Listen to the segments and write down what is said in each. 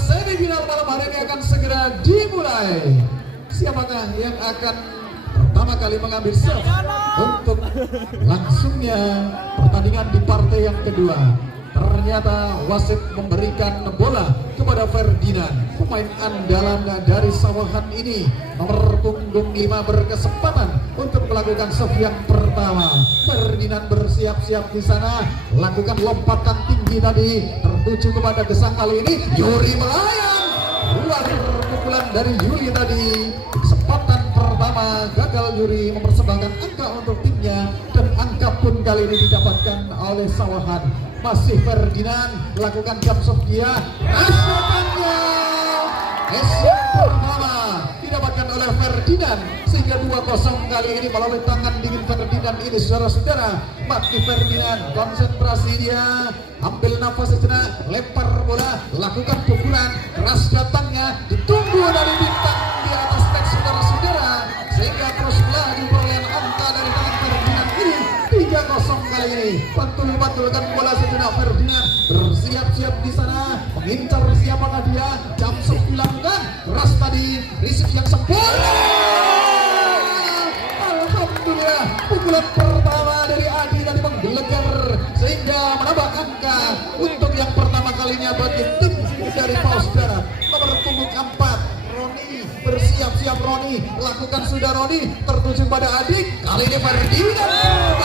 semifinal malam hari ini akan segera dimulai. Siapakah yang akan pertama kali mengambil serve untuk langsungnya pertandingan di partai yang kedua? Ternyata wasit memberikan bola kepada Ferdinand, pemain andalan dari Sawahan ini. Nomor punggung 5 berkesempatan untuk melakukan serve yang pertama. Ferdinand bersiap-siap di sana, lakukan lompatan tinggi tadi tertuju kepada gesang. Kali ini Yuri melayang, luar pukulan dari Yuri tadi. Kesempatan pertama gagal, Yuri mempersembahkan angka untuk timnya, dan angka pun kali ini didapatkan oleh Sawahan. Masih Ferdinand lakukan jump shot dia, asyiknya esok pertama didapatkan oleh Ferdinand, sehingga 2-0 kali ini melalui tangan dingin Ferdinand ini. Saudara-saudara, mati Ferdinand, konsentrasi dia, ambil nafas sejenak, lempar bola, lakukan pukulan keras, datangnya ditunggu dari bintang di atas net, saudara-saudara, sehingga terus melaju perolehan angka dari tangan Ferdinand ini. 3-0 kali ini. Pantul-pantulkan bola sejenak, Ferdinand bersiap-siap di sana, mengincar siapakah dia. Jam 9 kan keras tadi, receive yang sempurna. Alhamdulillah, pukulan pertama dari Adi tadi menggelegar sehingga menambah angka untuk yang pertama kalinya bagi tim dari Pausdara. Nomor punggung 4 Roni bersiap-siap, Roni lakukan sudah, Roni tertuju pada Adik. Kali ini Ferdinand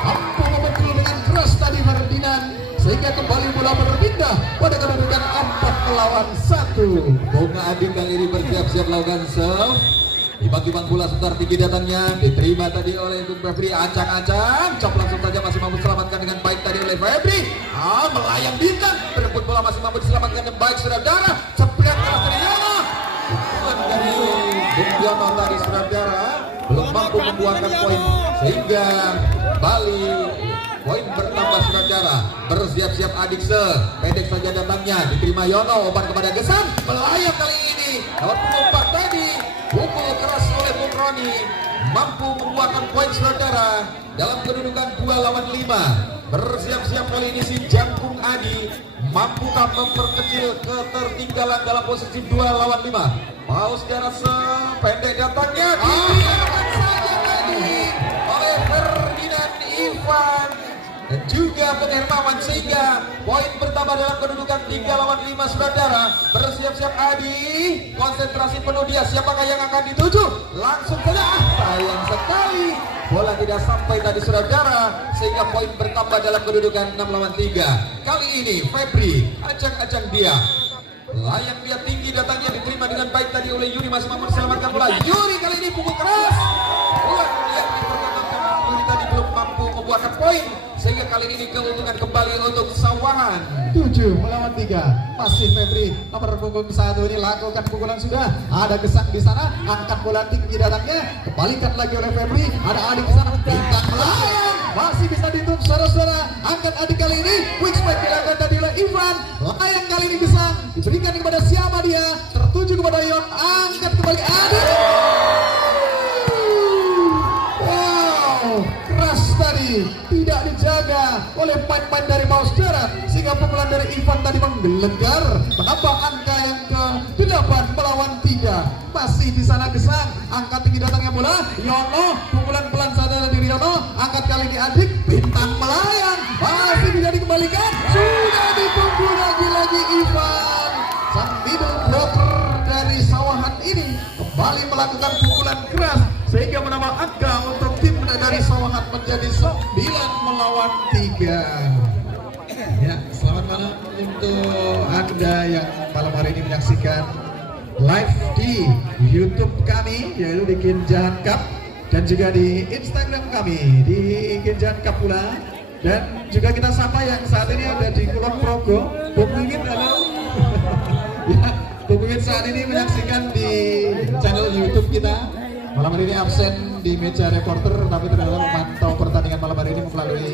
mampu memukul dengan keras tadi Ferdinand, sehingga kembali bola berpindah pada kedudukan 4-1. Bunga Adik kali ini bersiap-siap melakukan serve. Dibagi-bagi bola sebentar tinggi datangnya, diterima tadi oleh Bung Febri, ancang-ancang, cop langsung saja, masih mampu diselamatkan dengan baik tadi oleh Febri. Melayang bintang, berebut bola masih mampu diselamatkan dengan baik, saudara. Cepat keras dari Yono. Dari Bung Yono tadi, saudara, belum mampu membuahkan poin, sehingga Bali poin bertambah, saudara. Bersiap-siap Adikse, pendek saja datangnya, diterima Yono, umpan kepada Gesang, melayang kali ini. Nomor 4 tadi, pukul keras oleh Bung Roni, mampu membuahkan poin, saudara, dalam kedudukan 2-5. Bersiap-siap kali ini si Jangkung Adi, mampukah memperkecil ketertinggalan dalam posisi 2-5? Mau saudara, sependek datangnya, diberikan saja tadi oleh Ferdinand Ivan dan juga Bung Hermawan, sehingga poin bertambah dalam kedudukan 3-5, saudara. Bersiap-siap Adi, konsentrasi penuh dia, siapakah yang akan dituju? Langsung saja, sayang sekali bola tidak sampai tadi, saudara, sehingga poin bertambah dalam kedudukan 6-3. Kali ini Febri acang-acang dia, layang dia tinggi datangnya, diterima dengan baik tadi oleh Yuri, masih mampu diselamatkan bola. Yuri kali ini pukul keras, buat yang diperkenalkan Yuri tadi belum mampu membuahkan poin, sehingga kali ini keuntungan kembali untuk Sawahan. 7-3, masih Febri nomor punggung 1 ini lakukan pukulan sudah, ada Gesang di sana, angkat bola tinggi datangnya, kembalikan lagi oleh Febri, ada Adik di sana, bintang melayang, masih bisa ditutup, saudara-saudara. Angkat Adik kali ini, quick spike dilakukan tadi oleh Ivan, layang kali ini Gesang, diberikan kepada siapa dia, tertuju kepada Yon, angkat kembali Adik. Keras tadi, tidak dijaga oleh pemain-pemain dari Pausdara, sehingga pukulan dari Ivan tadi menggelegar, menambah angka yang ke-8 melawan 3. Masih di sana Gesang, angkat tinggi datangnya bola, Yono, pukulan pelan saja dari Yono, angkat kali ini Adik, bintang melayang, masih bisa dikembalikan, sudah ditunggu lagi-lagi Ivan. Sang middle blocker dari Sawahan ini kembali melakukan pukulan keras, sehingga menambah angka untuk tim dari Sawahan menjadi 9-3. Ya, selamat malam untuk Anda yang malam hari ini menyaksikan live di YouTube kami, yaitu di Kinjahan Cup, dan juga di Instagram kami di Kinjahan Cup pula. Dan juga kita sapa yang saat ini ada di Kulon Progo, Bung Wingit, halo. Ya, Bung Wingit saat ini menyaksikan di channel YouTube kita. Malam hari ini absen di meja reporter, tapi ternyata memantau pertandingan malam hari ini melalui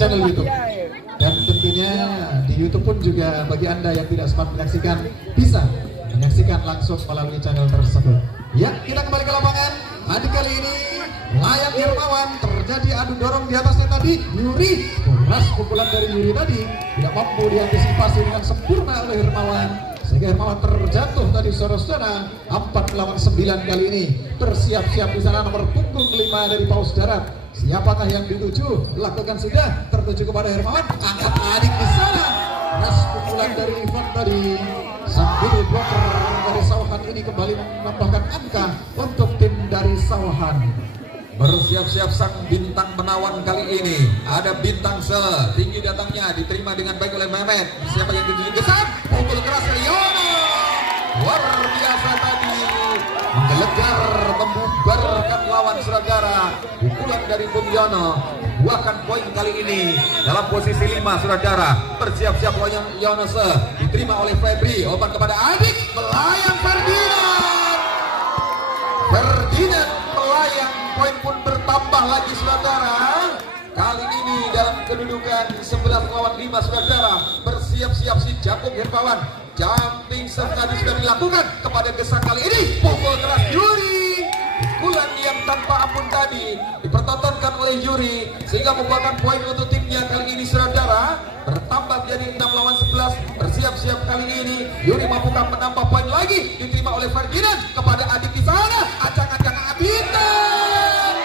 channel YouTube. Dan tentunya di YouTube pun juga bagi Anda yang tidak sempat menyaksikan, bisa menyaksikan langsung melalui channel tersebut. Ya, kita kembali ke lapangan. Adik kali ini layang Hermawan, terjadi adu dorong di atasnya tadi Yuri. keras pukulan dari Yuri tadi tidak mampu diantisipasi dengan sempurna oleh Hermawan, sehingga Hermawan terjatuh tadi saudara-saudara. 4 lawan 9 kali ini. Bersiap-siap di sana nomor punggung 5 dari Paus Darat. Siapakah yang dituju? Lakukan sudah, tertuju kepada Hermawan, angkat adik di sana. Keras pukulan dari Ivan tadi. Sambil blocker dari Sawahan ini kembali menambahkan angka untuk tim dari Sawahan. Bersiap-siap sang bintang menawan kali ini. Ada bintang tinggi datangnya, diterima dengan baik oleh Mehmet. Siapa yang dituju kesan? Pukul keras dari Yono. Luar biasa tadi, menggelegar, membubarkan lawan saudara. Pukulan dari Bung Yono buahkan poin kali ini dalam posisi 5 saudara. Bersiap-siap Yono diterima oleh Febri. Obat kepada adik, melayang Ferdinand melayang. Poin pun bertambah lagi saudara. Kali ini dalam kedudukan 11 lawan 5 saudara. Bersiap-siap si Jakub Hermawan. Jumping serve tadi sudah dilakukan kepada Gesang kali ini. Pukul keras Yuri. Pukulan yang tanpa ampun tadi dipertontonkan oleh Yuri sehingga membuahkan poin untuk timnya kali ini saudara. Bertambah menjadi 6 lawan 11. Bersiap-siap kali ini Yuri mampukah menambah poin lagi. Diterima oleh Ferdinand kepada adik di sana. Acang-acang Bintang.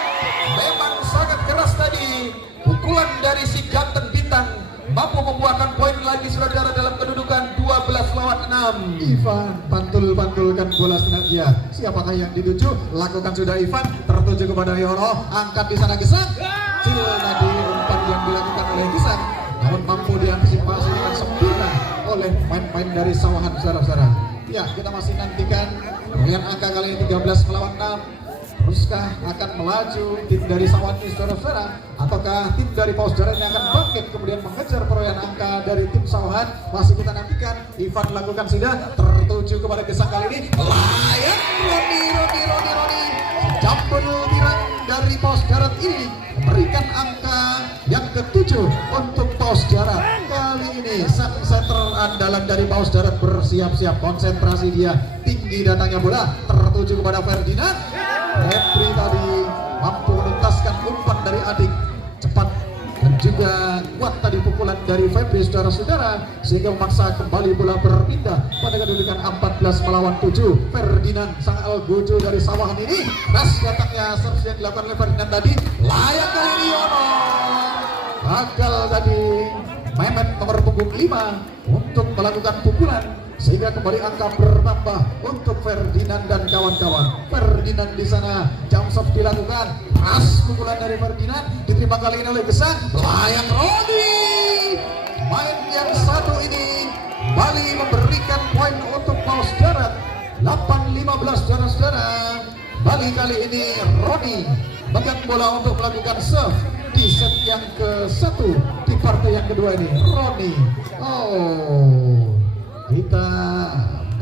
Memang sangat keras tadi pukulan dari si ganteng Bintang, mampu membuahkan poin lagi saudara dalam kedudukan 12 lawan 6. Ivan pantul-pantulkan bola sengaja. Siapakah yang dituju? Lakukan sudah Ivan, tertuju kepada Yono. Angkat di sana Gesang. Cil tadi umpan yang dilakukan oleh Gesang, namun mampu diantisipasi dengan sempurna oleh pemain-pemain dari Sawahan saudara-saudara. Ya, kita masih nantikan perolehan angka kali ini 13 melawan 6. Teruskah akan melaju tim dari Sawahan ini saudara-saudara, ataukah tim dari Paus Darat yang akan bangkit kemudian mengejar perolehan angka dari tim Sawahan? Masih kita nantikan. Ivan lakukan sudah, tertuju kepada Gesang kali ini. Layak Roni. Jambul tirang dari Paus Darat ini memberikan angka yang ke-7 untuk Paus Darat. Kali ini sang center andalan dari Paus Darat bersiap-siap, konsentrasi dia, tinggi datangnya bola, tertuju kepada Ferdinand. Repri tadi mampu menuntaskan umpan dari adik, cepat dan juga kuat tadi pukulan dari Febri saudara-saudara, sehingga memaksa kembali bola berpindah pada kedudukan 14 melawan 7. Ferdinand sang Algojo dari Sawahan ini, keras datangnya serve yang dilakukan oleh Ferdinand tadi. Layak kali ini Yono, gagal tadi Mehmet nomor punggung 5 untuk melakukan pukulan, sehingga kembali angka bertambah untuk Ferdinand dan kawan-kawan. Ferdinand di sana, jump shot dilakukan, keras pukulan dari Ferdinand, diterima kali ini oleh Gesang. Layak Roni, main yang satu ini kembali memberikan poin untuk Paus Darat. 8-15 saudara-saudara. Bali kali ini Roni megang bola untuk melakukan serve di set yang ke-1 di partai yang kedua ini. Roni, kita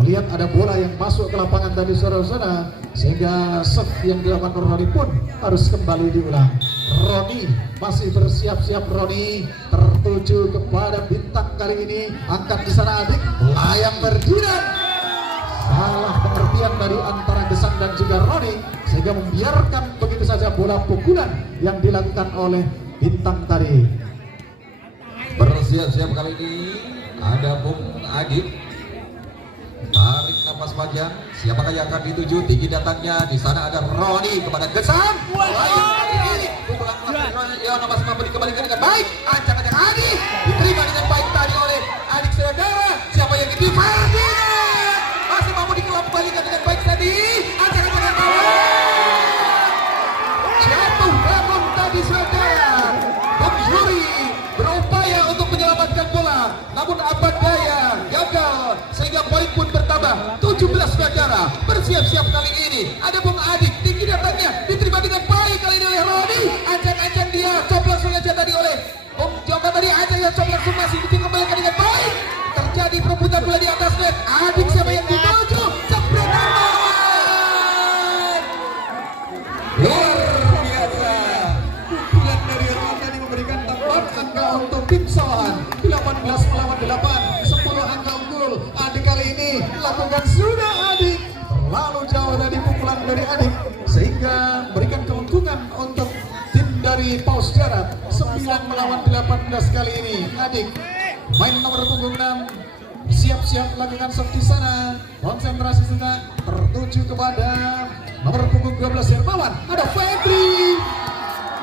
melihat ada bola yang masuk ke lapangan tadi saudara-saudara, sehingga serve yang dilakukan Roni pun harus kembali diulang. Roni masih bersiap-siap. Roni tertuju kepada Bintang kali ini, angkat di sana adik, layang Ferdinand. Salah pengertian dari antara Gesang dan juga Roni, sehingga membiarkan begitu saja bola pukulan yang dilakukan oleh Bintang tadi. Bersiap-siap kali ini ada Bung Adit. Tarik nafas panjang. Siapakah yang akan dituju? Tinggi datangnya. Di sana ada Roni kepada Gesang. Layak kali ini. Pukulan Yono masih mampu dikembalikan dengan baik. Ancang-ancang Adit diterima dengan baik tadi oleh adik saudara. Siapa yang itu? Ferdinand masih mampu dikembalikan dengan baik tadi. Ancang-ancang jatuh bangun tadi saudara. Bung Yuri berupaya untuk menyelamatkan bola, namun apa daya gagal, sehingga poin pun bertambah 17 saudara. Bersiap-siap kali ini ada Bung Adik, tinggi datangnya, diterima dengan baik kali ini oleh Roni. Ancang-ancang dia, cop langsung aja tadi oleh Bung Joko tadi, ancang ya cop langsung masih dikembalikan dengan baik. Terjadi perebutan bola di atas net. Adik siapa yang dituju? Jepret luar biasa. Pukulan dari Roni tadi memberikan tambahan angka untuk tim Sawahan. 18 melawan 8, 10 angka unggul. Adik kali ini lakukan sudah adik. Terlalu jauh dari pukulan dari adik, sehingga memberikan keuntungan untuk tim dari Paus Darat. 9 melawan 18 kali ini. Adik main nomor punggung 6 siap-siap lakukan serve di sana. Konsentrasi sudah tertuju kepada nomor punggung 12 Hermawan. Ada Febri,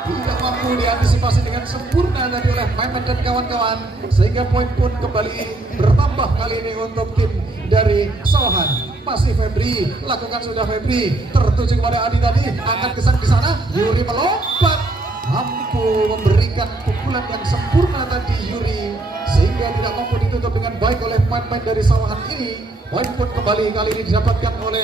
tidak mampu diantisipasi dengan sempurna tadi oleh Mehmet dan kawan-kawan, sehingga poin pun kembali bertambah kali ini untuk tim dari Sawahan. Masih Febri, lakukan sudah Febri, tertuju kepada Adi tadi, angkat kesan di sana. Yuri melompat, mampu memberikan pukulan yang sempurna tadi Yuri, sehingga tidak mampu ditutup dengan baik oleh pemain-pemain dari Sawahan ini. Poin pun kembali kali ini didapatkan oleh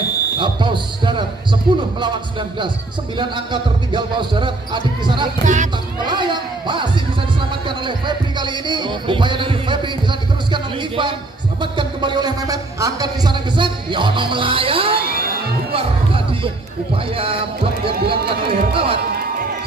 Paus Darat 10 melawan 19. 9 angka tertinggal Paus Darat. Adik di sana bintang melayang masih bisa diselamatkan oleh Febri kali ini. Upaya dari Febri bisa diteruskan oleh Ivan. Selamatkan kembali oleh Mehmet. Angkat di sana geser. Yono melayang. Luar tadi upaya blok yang dilakukan oleh Hermawan,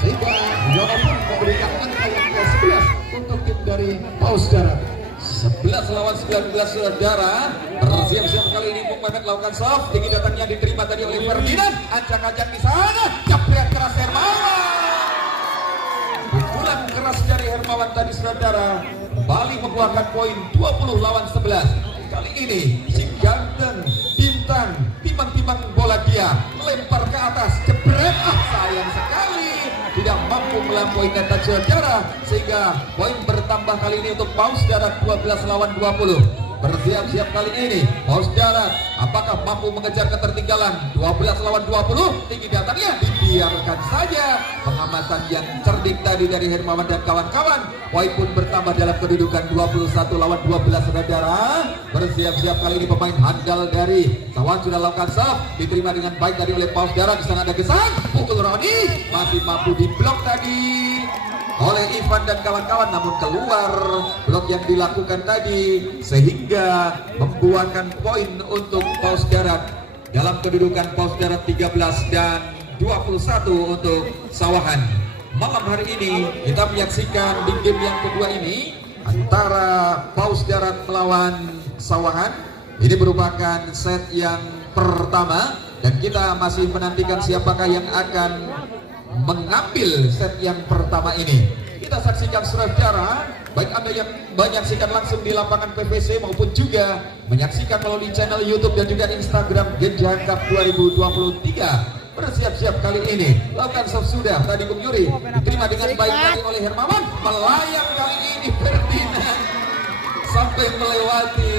sehingga Yono pun memberikan angka yang ke-11 untuk tim dari Paus Darat. 11 lawan 19 saudara. Bersiap-siap kali ini Bung Mehmet lakukan soft. Tinggi datangnya diterima tadi oleh Ferdinand. Acak-acak di sana. Jabret keras Hermawan. Pukulan keras dari Hermawan tadi saudara kembali membuahkan poin 20 lawan 11. Kali ini si ganteng bintang timbang-timbang bola dia lempar ke atas, jebret, sayang sekali tidak mampu melampaui net saudara, sehingga poin bertambah kali ini untuk Paus Darat 12 lawan 20. Bersiap-siap kali ini Paus Darat apakah mampu mengejar ketertinggalan 12 lawan 20. Tinggi datangnya dibiarkan saja. Pengamatan yang cerdik tadi dari Hermawan dan kawan-kawan. Poin pun bertambah dalam kedudukan 21 lawan 12 saudara. Bersiap-siap kali ini pemain handal dari Sawahan sudah lakukan serve, diterima dengan baik tadi oleh Paus Darat. Di sana ada kesan, pukul Roni masih mampu diblok tadi oleh Ivan dan kawan-kawan, namun keluar blok yang dilakukan tadi sehingga membuahkan poin untuk Paus Darat. Dalam kedudukan Paus Darat 13 dan 21 untuk Sawahan. Malam hari ini kita menyaksikan di game yang kedua ini antara Paus Darat melawan Sawahan. Ini merupakan set yang pertama dan kita masih menantikan siapakah yang akan mengambil set yang pertama ini. Kita saksikan saudara, baik Anda yang menyaksikan langsung di lapangan PVC maupun juga menyaksikan melalui channel YouTube dan juga Instagram Genja Cup 2023. Bersiap-siap kali ini lakukan serve sudah tadi Bung Yuri, diterima dengan baik tadi oleh Hermawan. Melayang kali ini Ferdinand sampai melewati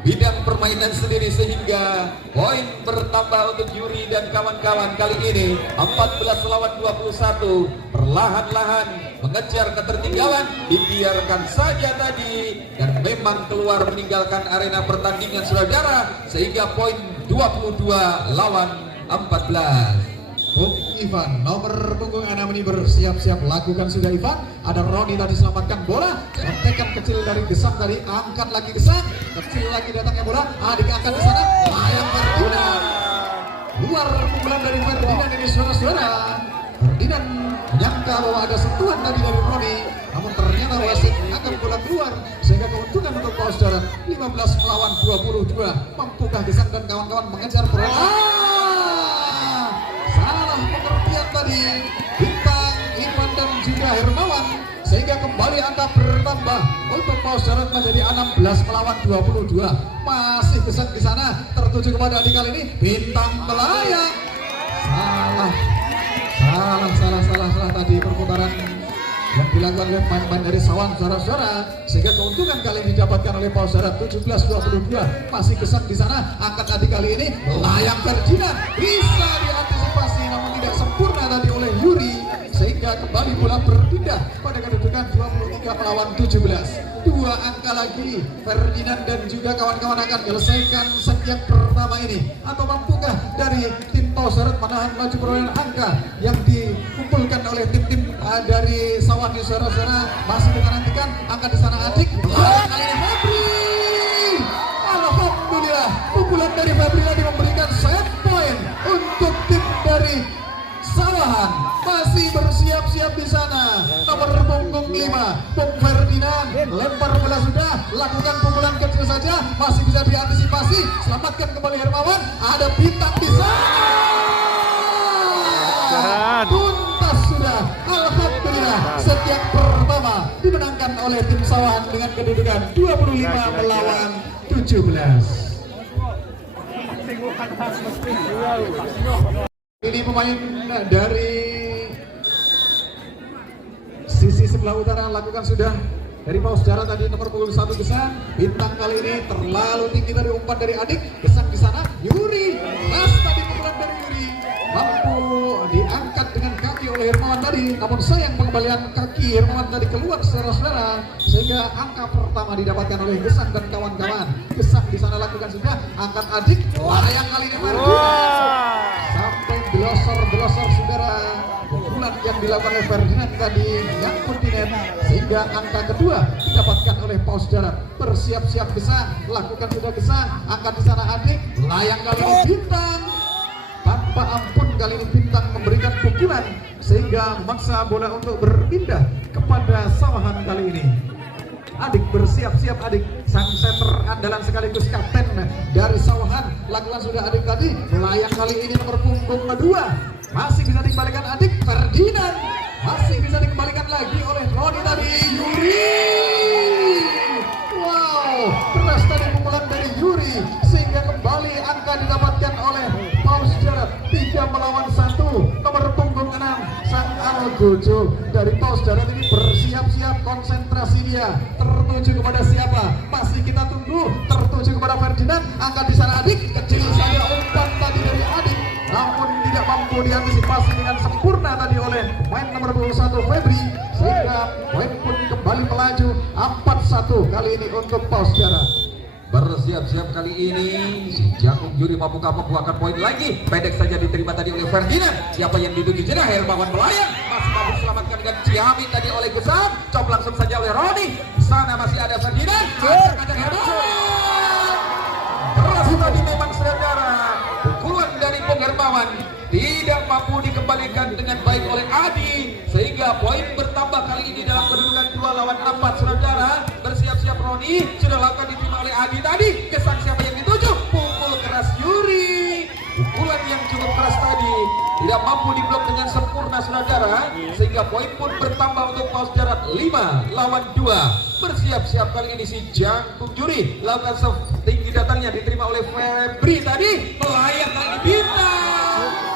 bidang permainan sendiri, sehingga poin bertambah untuk Yuri dan kawan-kawan. Kali ini 14 lawan 21. Perlahan-lahan mengejar ketertinggalan, dibiarkan saja tadi dan memang keluar meninggalkan arena pertandingan saudara, sehingga poin 22 lawan 14. Bung Ivan nomor punggung 6 ini bersiap-siap lakukan sudah Ivan. Ada Roni tadi selamatkan bola, contekan kecil dari Gesang tadi, angkat lagi Gesang, kecil lagi datangnya bola, adik angkat di sana, layang Ferdinand. Luar pukulan dari Ferdinand ini saudara-saudara. Ferdinand menyangka bahwa ada sentuhan tadi dari Roni, namun ternyata wasit akan bola keluar, sehingga keuntungan untuk Paus Darat 15 melawan 22. Mampukah Gesang dan kawan-kawan mengejar bola? Salah pengertian tadi bintang Ivan dan juga Hermawan, sehingga kembali angka bertambah untuk Paus Darat menjadi 16 melawan 22. Masih Gesang di sana, tertuju kepada Adi kali ini bintang melayang. Salah tadi perputaran yang dilakukan oleh pemain dari Sawahan saudara-saudara, sehingga keuntungan kali ini didapatkan oleh Paus Darat 17-22. Masih Gesang di sana, angkat Adi kali ini layang Ferdinand bisa diantisipasi namun tidak sempurna tadi oleh Yuri, sehingga kembali bola berpindah pada kedudukan 23 melawan 17. Dua angka lagi Ferdinand dan juga kawan-kawan akan menyelesaikan set yang pertama ini, atau mampukah dari tim Paus Darat menahan laju perolehan angka yang dikumpulkan oleh tim-tim dari Sawahan di saudara-saudara. Masih kita nantikan angka di sana Adik. Kali ini Febri, alhamdulillah pukulan dari Febri tadi memberikan set point untuk tim dari Sawahan. Masih bersiap-siap di sana nomor punggung 5 Bung Ferdinand, lempar bola sudah, lakukan pukulan kecil saja, masih bisa diantisipasi, selamatkan kembali Hermawan, ada bintang di sana. Tuntas sudah, alhamdulillah set yang pertama Sawahan dengan kedudukan 25 melawan 17. Ini pemain dari sisi sebelah utara lakukan sudah dari paus darah tadi nomor punggung 1 Gesang. Bintang kali ini terlalu tinggi dari umpan dari Adik. Gesang di sana, Yuri. Ras tadi pukulan dari Yuri mampu diangkat dengan kaki oleh Hermawan tadi. Namun sayang pengembalian kaki Hermawan tadi keluar saudara-saudara, sehingga angka pertama didapatkan oleh Gesang dan kawan-kawan. Gesang di sana lakukan sudah angkat Adik. Layang kali ini sampai belosor saudara. Pukulan yang dilakukan oleh Ferdinand tadi nyangkut di net, sehingga angka kedua didapatkan oleh paus darat. Bersiap-siap Gesang, lakukan sudah Gesang, angkat di sana Adik. Layang kali ini Bintang, tanpa ampun kali ini Bintang memberikan pukulan sehingga memaksa bola untuk berpindah kepada Sawahan kali ini. Adik bersiap-siap, Adik sang setter andalan sekaligus kapten dari Sawahan. Lakukan sudah Adik tadi. Layang kali ini nomor punggung 2 masih bisa dikembalikan Adik. Ferdinand masih bisa dikembalikan lagi oleh Roni tadi. Yuri, wow, keras tadi pukulan dari Yuri sehingga kembali angka didapatkan oleh paus darat. 3 melawan 1. Nomor punggung 6 sang Algojo dari paus darat ini bersiap-siap, konsentrasi dia tertuju kepada siapa? Masih kita tunggu, tertuju kepada Ferdinand. Angkat di sana Adik, kecil saja umpan tadi dari Adik, namun tidak mampu diantisipasi dengan sempurna tadi oleh main nomor 21 Febri, sehingga poin pun kembali melaju 4-1 kali ini untuk paus darat. Bersiap-siap kali ini si Jagung Yuri mampukah membuahkan poin lagi. Pendek saja diterima tadi oleh Ferdinand. Siapa yang diduduki jenah? Hermawan melayang, masih mampu diselamatkan dengan Ciami tadi oleh Gesang. Cop langsung saja oleh Roni. Di sana masih ada Ferdinand. Kacang Hermawan. Keras tadi memang saudara. Pukulan dari Bung Hermawan tidak mampu dikembalikan dengan baik oleh Adi, sehingga poin bertambah kali ini dalam kedudukan 2 lawan 4 saudara. Bersiap-siap Roni, sudah lakukan diterima oleh Adi tadi. Gesang siapa yang dituju? Pukul keras Yuri. Pukulan yang cukup keras tadi tidak mampu diblok dengan sempurna saudara, sehingga poin pun bertambah untuk paus darat 5 lawan 2. Bersiap-siap kali ini si Jagung Yuri lakukan setinggi datangnya diterima oleh Febri tadi. Melayang kali ini Bintang.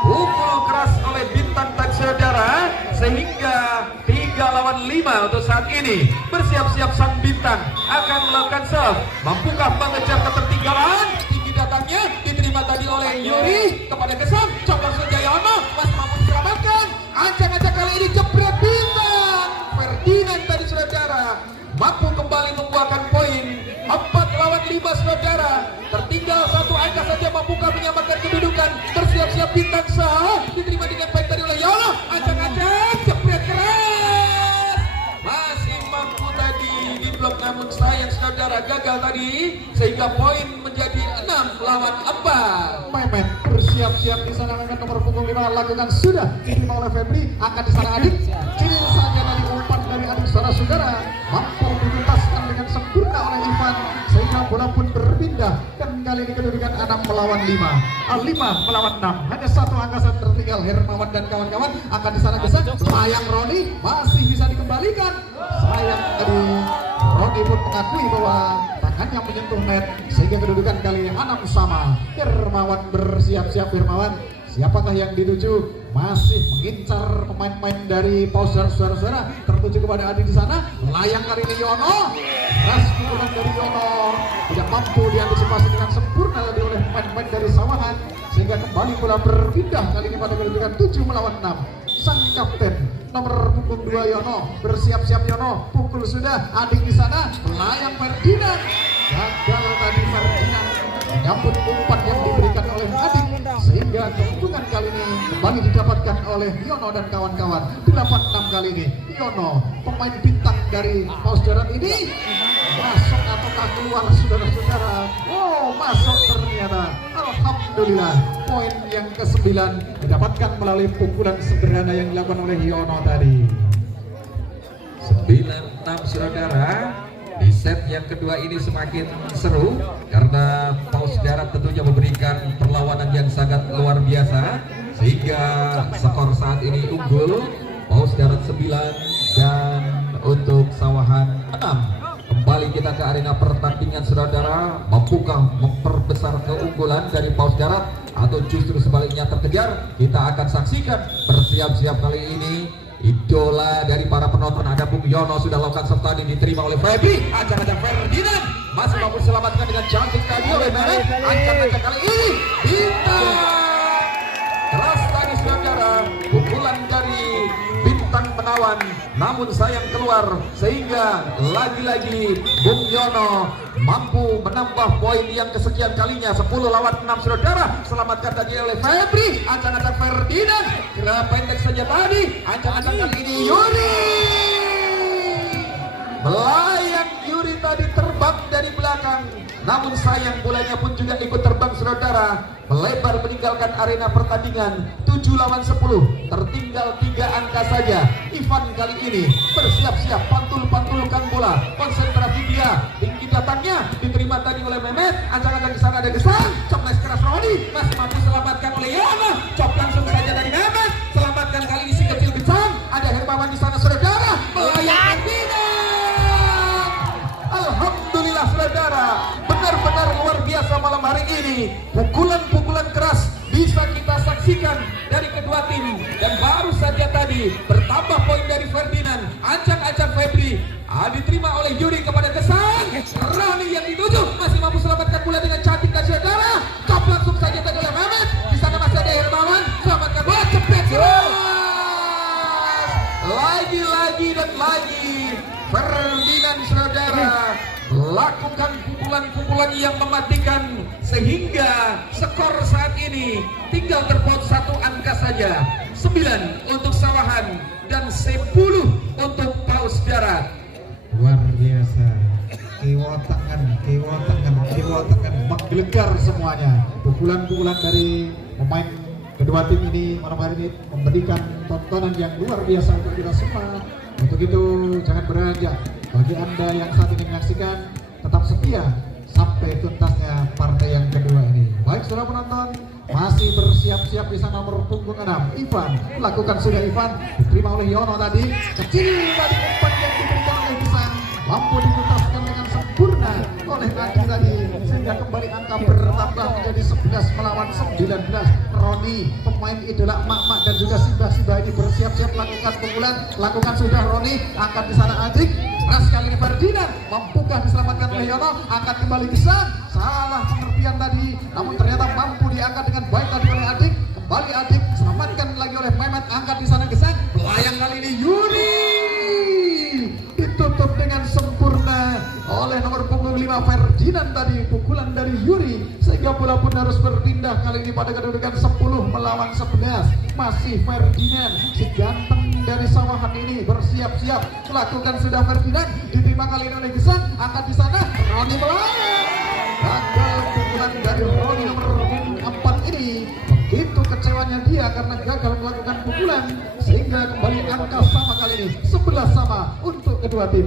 Pukul keras oleh Bintang tadi saudara, sehingga 3 lawan 5 untuk saat ini. Bersiap-siap sang Bintang akan melakukan serve. Mampukah mengejar ketertinggalan? Tinggi datangnya diterima tadi oleh Yuri kepada Gesang. Coba Sujayono masih mampu diselamatkan. Ancang-ancang kali ini jebret Bintang. Ferdinand tadi saudara mampu kembali membuahkan poin 4 lawan 5 saudara. Tertinggal 1 angka saja, mampukah menyamakan kedudukan. Bersiap-siap Bintang sah diterima dengan baik tadi oleh Yono. Ancang-ancang jebret keras, masih mampu tadi diblok, namun sayang saudara gagal tadi, sehingga poin menjadi 6 lawan 4. Mehmet bersiap-siap di sana. Mehmet nomor punggung 5 lakukan sudah diterima oleh Febri. Angkat di sana Adik, kecil saja tadi umpan dari Adik saudara-saudara, mampu dituntaskan dengan sempurna oleh Ivan, sehingga bola pun berpindah. Dan kali ini kedudukan 6 melawan 5. 5 melawan 6. Hanya 1 angka saja tertinggal Hermawan dan kawan-kawan. Angkat di sana Gesang, sayang Roni masih bisa dikembalikan. Sayang tadi Roni pun mengakui bahwa tangannya menyentuh net, sehingga kedudukan kali ini 6 sama. Hermawan bersiap-siap. Hermawan, siapakah yang dituju? Masih mengincar pemain-pemain dari paus darat saudara-saudara, tertuju kepada Adi di sana. Layang kali ini Yono. Ras pukulan dari Yono tidak mampu diantisipasi dengan sempurna tadi oleh pemain-pemain dari Sawahan, sehingga kembali bola berpindah kali ini pada kedudukan 7 melawan 6. Sang kapten nomor punggung 2 Yono bersiap-siap. Yono pukul sudah. Adik di sana, layang Ferdinand. Gagal tadi Ferdinand menyambut umpan yang diberikan oleh Adik, sehingga keuntungan kali ini kembali didapatkan oleh Yono dan kawan-kawan. 8-6 kali ini Yono, pemain bintang dari paus darat ini, masuk ataukah keluar saudara-saudara? Oh, masuk ternyata. Alhamdulillah, poin yang ke-9 didapatkan melalui pukulan sederhana yang dilakukan oleh Yono tadi. 9-6 saudara. Di set yang kedua ini semakin seru karena paus darat tentunya memberikan perlawanan yang sangat luar biasa, sehingga skor saat ini unggul paus darat 9 dan untuk Sawahan 6. Kembali kita ke arena pertandingan saudara. Mampukah memperbesar keunggulan dari Paus Darat atau justru sebaliknya terkejar? Kita akan saksikan. Bersiap-siap kali ini idola dari para penonton ada Bung Yono sudah lakukan serta diterima oleh Febri. Ancang-ancang Ferdinand masih mampu selamatkan dengan cantik tadi oleh Mehmet. Ancang-ancang kali ini bintang keras tadi saudara. Pukulan dari bintang menawan namun sayang keluar sehingga lagi-lagi Bung Yono mampu menambah poin yang kesekian kalinya. 10 lawan 6 saudara. Selamatkan tadi oleh Febri. Ancang-ancang Ferdinand kira pendek saja tadi. Ancang-ancang kali ini Yuri melayang. Yuri tadi terbang dari belakang namun sayang bolanya pun juga ikut terbang saudara, melebar meninggalkan arena pertandingan. 7 lawan 10, tertinggal 3 angka saja. Ivan kali ini bersiap-siap pantul-pantulkan bola, konsentrasi dia. Tinggi datangnya diterima tadi oleh Mehmet. Ancang-ancang di sana ada Gesang, coples keras Rodi masih mampu selamatkan oleh Yana. Cop langsung saja dari Mehmet, selamatkan kali ini si kecil Gesang. Ada Hermawan di sana saudara, melayang tidak. Alhamdulillah saudara, benar-benar luar biasa malam hari ini. Pukulan-pukulan keras bisa kita saksikan dari kedua tim. Dan baru saja tadi bertambah poin dari Ferdinand. Ancang-ancang Febri diterima oleh Yuri kepada Gesang. Rani yang dituju masih mampu selamatkan bola dengan cantik dan saudara. Cop langsung saja tadi oleh Mehmet. Di sana masih ada Hermawan, selamatkan bola, cepet lagi-lagi dan lagi Ferdinand saudara lakukan pukulan-pukulan yang mematikan sehingga skor saat ini tinggal terpaut 1 angka saja. 9 untuk Sawahan dan 10 untuk Paus Darat. Luar biasa. Kiwotangan menggelegar semuanya. Pukulan-pukulan dari pemain kedua tim ini malam hari ini memberikan tontonan yang luar biasa untuk kita semua. Untuk itu jangan beranjak. Bagi Anda yang saat ini menyaksikan, tetap setia sampai tuntasnya partai yang kedua ini. Baik saudara penonton, masih bersiap-siap di sana nomor punggung 6. Ivan lakukan sudah, Ivan diterima oleh Yono tadi. Kecil tadi umpan yang diberikan oleh Gesang, mampu dituntaskan dengan sempurna oleh Adi tadi sehingga kembali angka bertambah menjadi 11 melawan 19. Roni pemain idola emak-emak dan juga Siba ini bersiap-siap lakukan pukulan. Lakukan sudah Roni, angkat di sana Adik. Keras kali ini Ferdinand, mampukah diselamatkan oleh Yono? Angkat kembali Gesang. Salah pengertian tadi, namun ternyata mampu diangkat dengan baik tadi oleh Adik. Kembali Adik, selamatkan lagi oleh Mehmet. Angkat di sana Gesang. Melayang kali ini Yuri. Ditutup dengan sempurna oleh nomor punggung 5 Ferdinand tadi. Pukulan dari Yuri sehingga bola pun harus berpindah kali ini pada kedudukan 10 melawan 11. Masih Ferdinand, si ganteng dari Sawahan ini bersiap-siap melakukan sudah. Ferdinand diterima kali ini oleh Gesang. Angkat di sana Roni melayang. Gagal pukulan dari Roni nomor 4 ini. Begitu kecewanya dia karena gagal melakukan pukulan sehingga kembali angka sama kali ini 11 sama untuk kedua tim.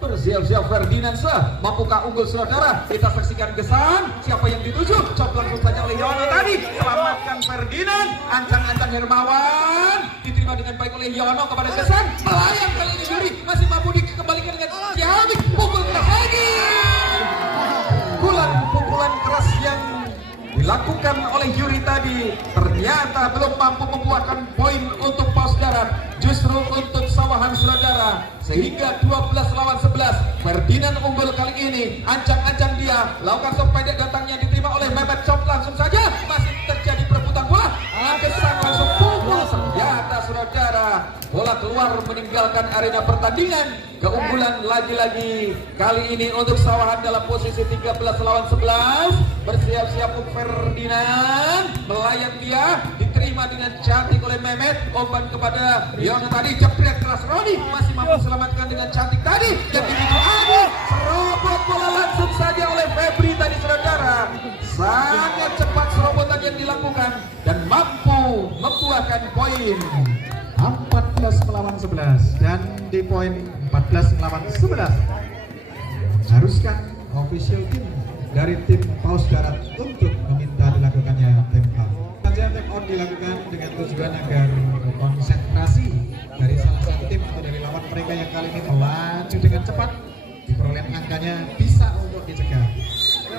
Bersiap-siap Ferdinand sah, mampukah unggul saudara? Kita saksikan Gesang, siapa yang dituju? Cop langsung saja oleh Yono tadi, selamatkan Ferdinand. Ancang-ancang Hermawan diterima dengan baik oleh Yono kepada Gesang. Melayang kali ini Yuri masih mampu dikembalikan dengan Ciamik. Pukul keras lagi. Pukulan keras yang dilakukan oleh Yuri tadi ternyata belum mampu membuahkan poin untuk Paus Darat, justru untuk Sawahan saudara, sehingga 12 lawan 11. Ferdinand unggul kali ini. Ancang-ancang dia lakukan sok pendek datangnya diterima oleh Mehmet. Cop langsung saja masih terjadi perebutan bola. Gesang langsung pukul senjata saudara. Bola keluar meninggalkan arena pertandingan. Keunggulan lagi-lagi kali ini untuk Sawahan dalam posisi 13 lawan 11. Bersiap-siap untuk Ferdinand, melayang dia diterima dengan cantik oleh Mehmet. Umpan kepada Yono tadi, jepret keras Roni masih mampu selamatkan dengan cantik tadi. Yang begitu ada serobot bola langsung saja oleh Febri tadi saudara. Sangat cepat serobotan yang dilakukan dan mampu membuahkan poin. 14 melawan 11 dan di poin 14 melawan 11 haruskan official tim dari tim Paus Darat untuk meminta dilakukannya take out. Saja take out dilakukan dengan tujuan agar konsentrasi dari salah satu tim atau dari lawan mereka angka yang kali ini melaju dengan cepat, di perolehan angkanya bisa untuk dicegah.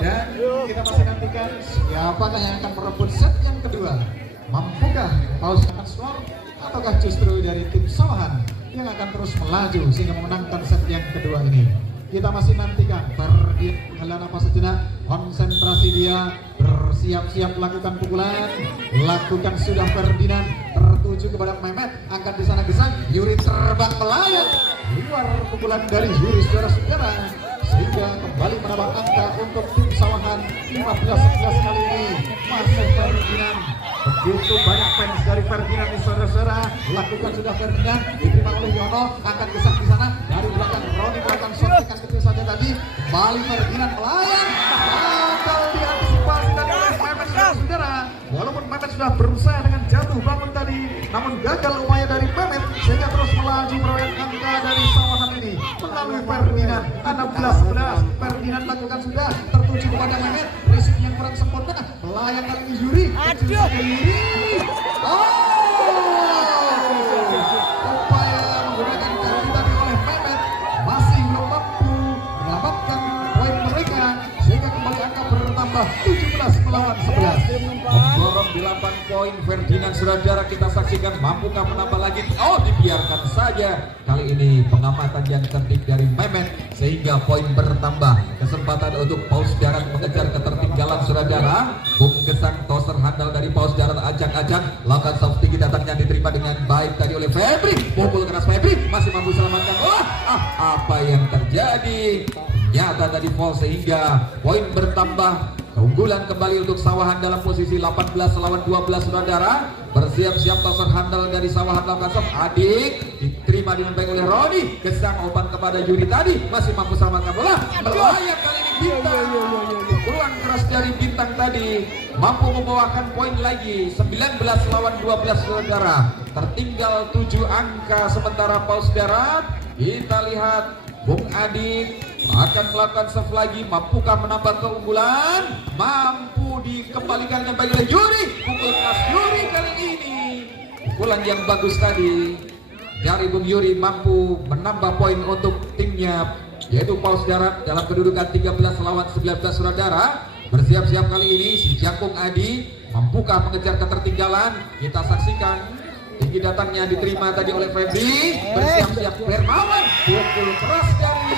Dan kita masih nantikan siapakah yang akan merebut set yang kedua. Mampukah Paus akan skor ataukah justru dari tim Sawahan yang akan terus melaju sehingga memenangkan set yang kedua ini. Kita masih nantikan. Ferdian menghela napas sejenak, konsentrasi dia, bersiap-siap melakukan pukulan. Lakukan sudah Ferdinand, tertuju kepada Mehmet, angkat di sana gesang, Yuri terbang melayang luar pukulan dari Yuri, saudara-saudara, sehingga kembali menambah angka untuk tim Sawahan 15-11 kali ini. Masih Ferdinand, begitu banyak fans dari Ferdinand nih saudara-saudara. Lakukan sudah Ferdinand, diterima oleh Yono, angkat gesang di sana dari belakang Roni, melakukan sontekan kecil saja tadi. Kembali Ferdinand melayang, gagal diantisipasi dari Mehmet, saudara. Walaupun Mehmet sudah berusaha dengan jatuh bangun tadi, namun gagal upaya dari Mehmet sehingga terus melaju perolehan angka dari Sawahan ini melalui Ferdinand. 16-11 Ferdinand lakukan sudah, tertuju kepada Mehmet, resip yang kurang sempurna, melayang kali ini Yuri. Yuri, upaya menggunakan kaki tadi oleh Mehmet masih belum mampu menyelamatkan poin mereka sehingga kembali angka bertambah 17 melawan 11. Memborong 8 poin Ferdinand, saudara, kita saksikan mampukah menambah lagi. Oh, dibiarkan saja. Kali ini pengamatan yang cerdik dari Mehmet sehingga poin bertambah. Kesempatan untuk Paus Darat mengejar ketertinggalan, saudara. Bung gesang toser handal dari Paus Darat, acak-acak, lakukan soft tinggi datangnya diterima dengan baik tadi oleh Febri. Pukul keras Febri, masih mampu selamatkan. Wah, apa yang terjadi? Nyata tadi fall sehingga poin bertambah. Keunggulan kembali untuk Sawahan dalam posisi 18-12, saudara. Bersiap-siap toser handal dari Sawahan, lakukan soft adik, diterima dengan baik oleh Roni. Gesang umpan kepada Yuri tadi, masih mampu selamatkan bola. Melayang kali ini Bintang. Pukulan keras dari Bintang tadi mampu membawakan poin lagi 19-12, saudara. Tertinggal 7 angka sementara Paus Darat. Kita lihat Bung Adit akan melakukan serve lagi, mampukah menambah keunggulan? Mampu dikembalikan dengan baik oleh Yuri. Pukul keras Yuri kali ini. Pukulan yang bagus tadi dari Bung Yuri mampu menambah poin untuk timnya, yaitu Paus Darat dalam kedudukan 13-19, saudara. Bersiap-siap kali ini si Jakung Adi, mampukah mengejar ketertinggalan? Kita saksikan. Tinggi datangnya diterima tadi oleh Febri. Bersiap-siap Hermawan, pukul keras dari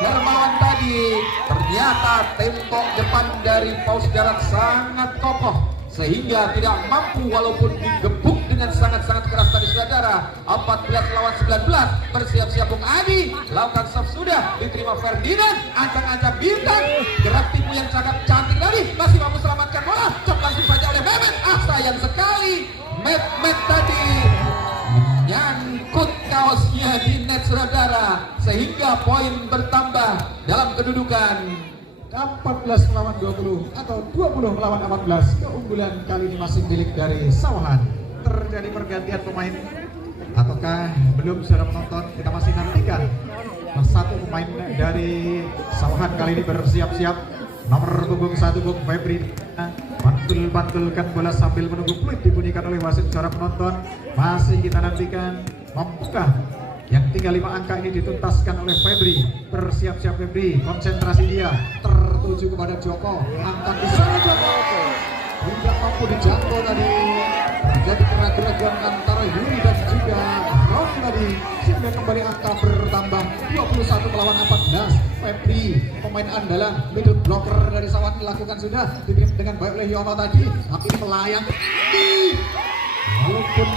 Hermawan tadi. Ternyata tembok depan dari Paus Darat sangat kokoh sehingga tidak mampu walaupun digebuk dengan sangat-sangat keras tadi, saudara. 14-19. Bersiap-siap Bung Adi, lakukan serve sudah, diterima Ferdinand, ancang-ancang Bintang, gerak tipu yang sangat cantik tadi, masih mampu selamatkan bola, cop langsung saja oleh Mehmet. Sayang sekali Mehmet tadi menyangkut kaosnya di net, saudara, sehingga poin bertambah dalam kedudukan 14-20 atau 20-14. Keunggulan kali ini masih milik dari Sawahan. Terjadi pergantian pemain ataukah belum, saudara penonton? Kita masih nantikan. Satu pemain dari Sawahan kali ini bersiap-siap. Nomor punggung 1 Bung Febri bantul-bantulkan bola sambil menunggu peluit dibunyikan oleh wasit, saudara penonton. Masih kita nantikan mampukah yang tinggal 5 angka ini dituntaskan oleh Febri. Bersiap-siap Febri, konsentrasi dia, tertuju kepada Joko, angkat di sana Joko, tidak mampu dijangkau tadi. Terjadi keraguan antara Yuri dan juga Roni tadi sehingga kembali angka bertambah 21-14. Febri, pemain andalan middle blocker dari Sawahan, melakukan sudah dengan baik oleh Yono tadi, tapi melayang walaupun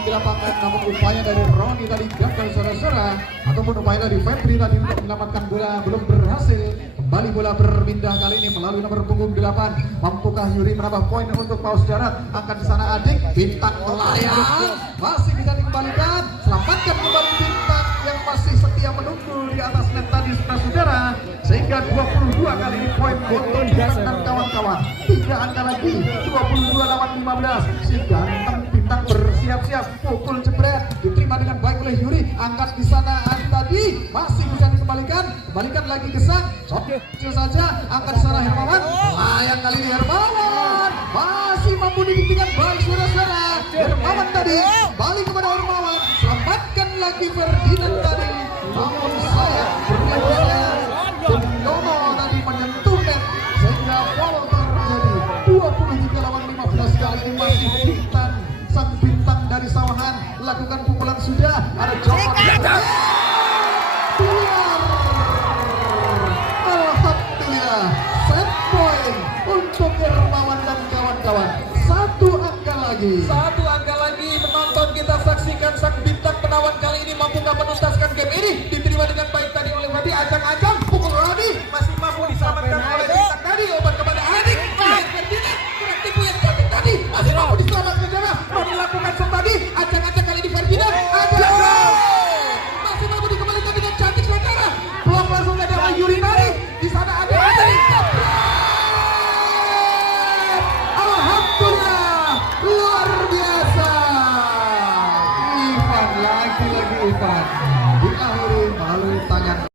di lapangan, namun upaya dari Roni tadi gagal, saudara-saudara, ataupun upaya dari Febri tadi untuk menyelamatkan bola belum berhasil. Kembali bola berpindah kali ini melalui nomor punggung 8. Mampukah Yuri menambah poin untuk Paus Darat? Angkat di sana Adik, Bintang melayang, masih bisa dikembalikan. Selamatkan kembali Bintang yang masih setia menunggu di atas net tadi, saudara, sehingga 22 kali ini poin untuk Bintang dan kawan-kawan. 3 angka lagi, 22-15. Si ganteng Bintang bersiap-siap, pukul jebret, diterima dengan baik oleh Yuri. Angkat di sana Adi tadi, masih bisa dikembalikan. Kembalikan lagi gesang, kecil saja, angkat di sana Hermawan, layang kali ini Hermawan, masih mampu dibuktikan baik, saudara-saudara. Hermawan tadi, balik kepada Hermawan, selamatkan lagi Ferdinand tadi, namun saya berikutnya Yono tadi menyentuh net sehingga foul terjadi. 23 lawan 15 kali ini masih Bintan, sang bintang dari Sawahan lakukan pukulan sudah ada Joko. Alhamdulillah, set point untuk Hermawan dan kawan-kawan. Satu angka lagi. Satu angka lagi, penonton kita saksikan sang bintang penawan kali ini mampukah menuntaskan game ini. Diterima dengan baik tadi oleh Wadi. Acang-acang pukul Radi masih mampu diselamatkan oleh bintang tadi. Obat kepada Adik. Baik Ferdinand, kurang tipu yang cantik tadi masih mampu diselamatkan juga. Mau dilakukan tadi. Acang-acang kali ini Ferdinand. Acang masih mampu dikembalikan dengan cantik saudara. Peluang langsung saja oleh Yurinari. Di sana ada Adik. Alhamdulillah, luar biasa. Ivan lagi Ivan diakhiri melalui tangan